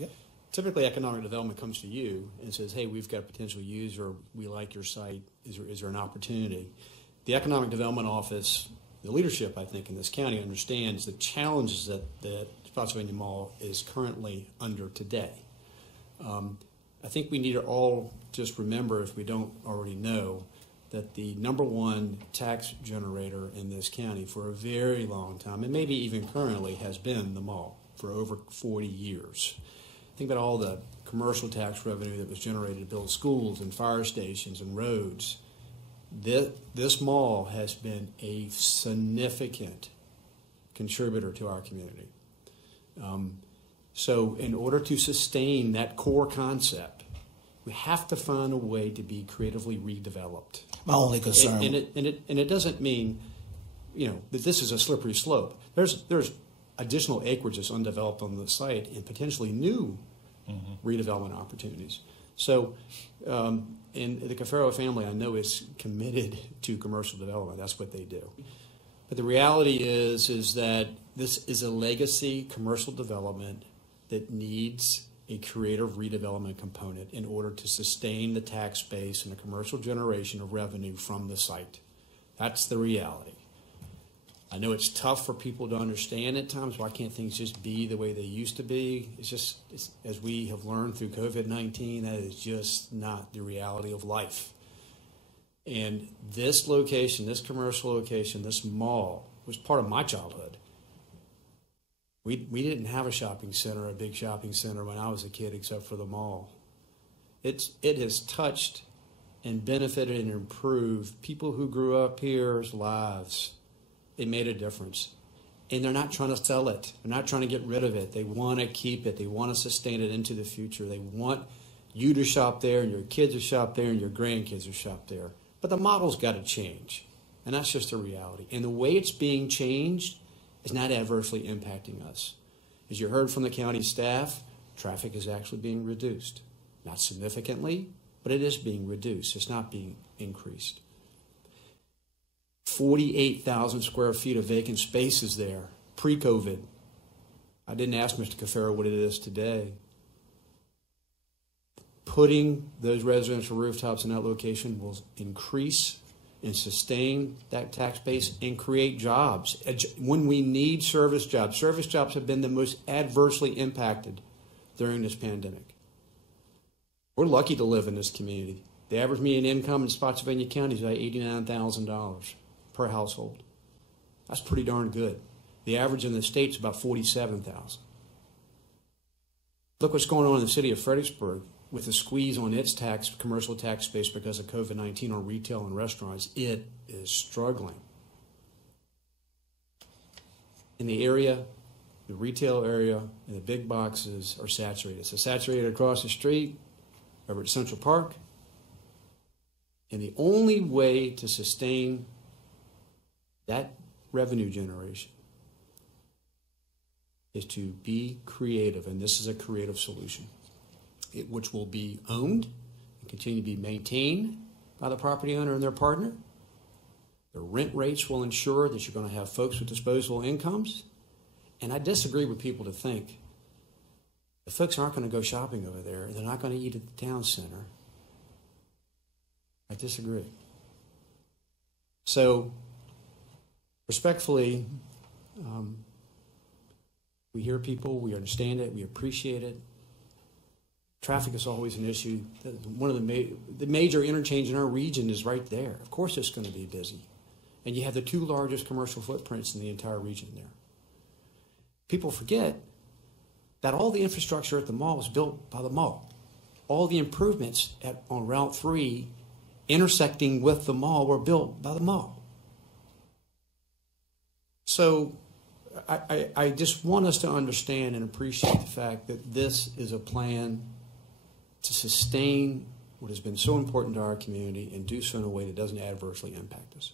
Yep. Typically, economic development comes to you and says, hey, we've got a potential user, we like your site, is there an opportunity? The Economic Development Office, the leadership, I think, in this county understands the challenges that Spotsylvania Mall is currently under today. I think we need to all just remember, if we don't already know, that the #1 tax generator in this county for a very long time, and maybe even currently, has been the mall for over 40 years. Think about all the commercial tax revenue that was generated to build schools and fire stations and roads. This mall has been a significant contributor to our community. So in order to sustain that core concept, we have to find a way to be creatively redeveloped. My only concern, and it doesn't mean, that this is a slippery slope. There's additional acreage that's undeveloped on the site and potentially new redevelopment opportunities. So, and the Cafaro family, I know, is committed to commercial development. That's what they do. But the reality is that this is a legacy commercial development that needs a creative redevelopment component in order to sustain the tax base and the commercial generation of revenue from the site. That's the reality. I know it's tough for people to understand at times. Why can't things just be the way they used to be? It's as we have learned through COVID-19, that is just not the reality of life. And this location, this commercial location, this mall was part of my childhood. We didn't have a shopping center, a big shopping center when I was a kid, except for the mall. It has touched and benefited and improved people who grew up here's lives. It made a difference. And they're not trying to sell it. They're not trying to get rid of it. They want to keep it. They want to sustain it into the future. They want you to shop there and your kids to shop there and your grandkids to shop there. But the model's got to change. And that's just a reality. And the way it's being changed is not adversely impacting us. As you heard from the county staff, traffic is actually being reduced. Not significantly, but it is being reduced. It's not being increased. 48,000 square feet of vacant spaces there, pre-COVID. I didn't ask Mr. Cafaro what it is today. Putting those residential rooftops in that location will increase and sustain that tax base and create jobs. When we need service jobs have been the most adversely impacted during this pandemic. We're lucky to live in this community. The average median income in Spotsylvania County is about $89,000 per household. That's pretty darn good. The average in the state is about $47,000. Look what's going on in the city of Fredericksburg with the squeeze on its commercial tax base because of COVID-19 on retail and restaurants. It is struggling. In the area, the retail area and the big boxes are saturated. So saturated across the street, over at Central Park. And the only way to sustain that revenue generation is to be creative, and this is a creative solution, which will be owned and continue to be maintained by the property owner and their partner. The rent rates will ensure that you're going to have folks with disposable incomes. And I disagree with people to think the folks aren't going to go shopping over there. They're not going to eat at the town center. I disagree. So, respectfully, we hear people, we understand it, we appreciate it. Traffic is always an issue. One of the major interchange in our region is right there. Of course it's going to be busy. And you have the 2 largest commercial footprints in the entire region there. People forget that all the infrastructure at the mall was built by the mall. All the improvements on Route 3 intersecting with the mall were built by the mall. So I just want us to understand and appreciate the fact that this is a plan to sustain what has been so important to our community and do so in a way that doesn't adversely impact us.